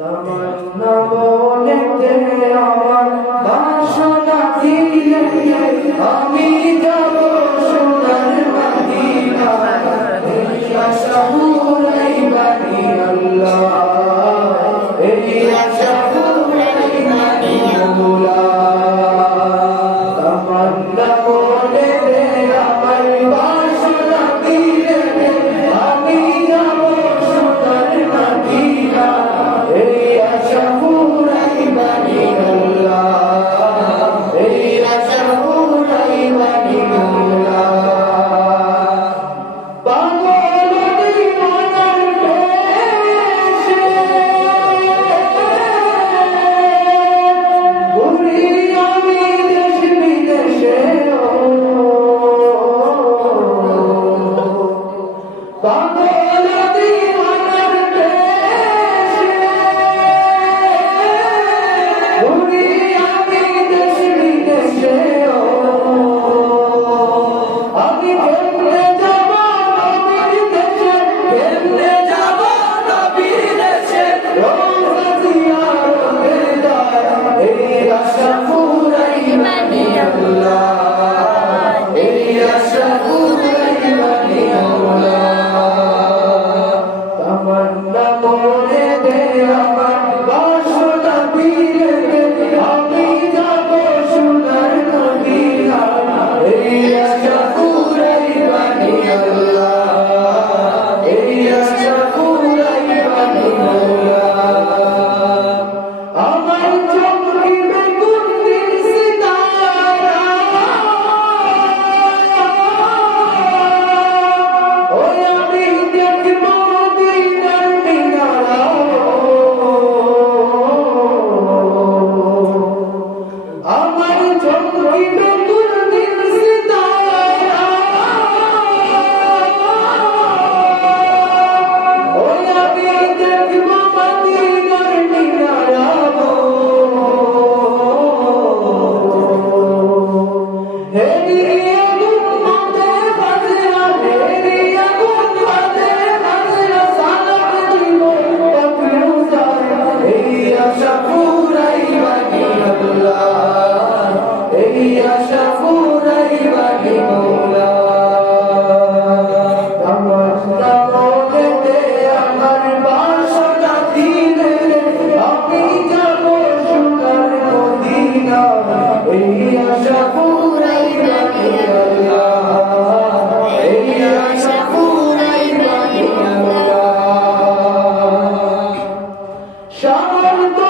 তামান্না বলেতে আমার বাসনা দিয়ে আমি যাব সোনার মদিনা এই আশা পুরাইবানি আল্লাহ এই আশা পুরাইবানি আল্লাহ তামান্না বলেতে আমার বাসনা দিয়ে আমি যাব সোনার মদিনা এই আশা পুরাইবানি আল্লাহ এই আশা পুরাইবানি আল্লাহ পাগল দিওয়ানার দেশে ঘুরি আমি দেশ বিদেশে পাগল দিওয়ানার দেশে ঘুরি আমি দেশ বিদেশে আমি কেমনে যাব নবীর দেশে কেমনে যাব নবীর দেশে রোজা জিয়ারতে যায় এই আশা পুরাইবানি আল্লাহ এই আশা পুরাইবানি আল্লাহ তামান্না মনে দে আমার বাসনা দিয়ে আমি যাব সোনার মদিনা এই আশা পুরাইবানি আল্লাহ এই আশা পুরাইবানি আল্লাহ আমার চমকিবে কোন দিন সিতারা ওই আমি দেখব মদিনার মিনারা আমার চমকিবে কোন দিন সিতারা ওই আমি দেখব মদিনার মিনারা হেরিয়া গুনতে ফাজরা হেরিয়া গুনতে ফাজরা সালাম দিব পাকরুজা এই আশা পুরাইবানি আল্লাহ এই আশা পুরাইবানি মওলা তামান্না বলেতে আমার বাসনা দিলে আমি যাব সোনার মদিনা এই আশা পুরাইবানি আল্লাহ এই আশা পুরাইবানি আল্লাহ সামর্থ্য